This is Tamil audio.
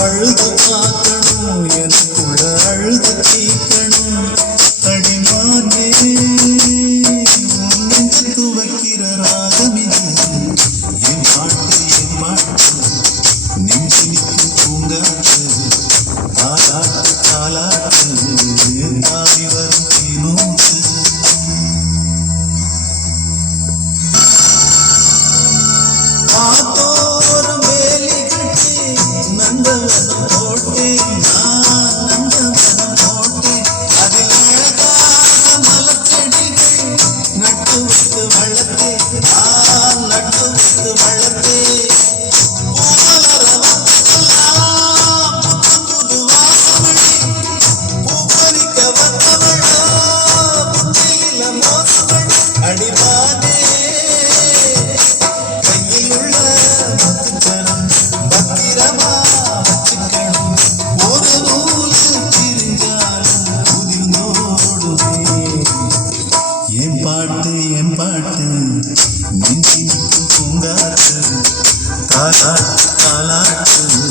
அழுது பார்க்கணும் எனக்குள்ள அழுது தீக்கணும் அடிமானே நெஞ்சத்து வைக்கிற ராகமிது என் பாட்டு நெஞ்சு நிற்கும் பூங்காற்று தாலாட்டு தாலாட்டு தாவி வரும் தீனூற்று ஆத்தோரம் வேலி கட்டி நந்தவனம் போட்டேன் நான் நந்தவனம் போட்டேன் அதில் அழகான மலச்செடிகள் நட்டு வைத்து வளர்த்தேன் நான் நட்டு வைத்து வளர்த்தேன் பூமலர வந்தவளா புது வாசமணி பூப்பறிக்க வந்தவளா புத்தியில மோசமணி அடிமானே என் பாட்டு நெஞ்சின் பூங்காற்று தாலாட்டு தாலாட்டு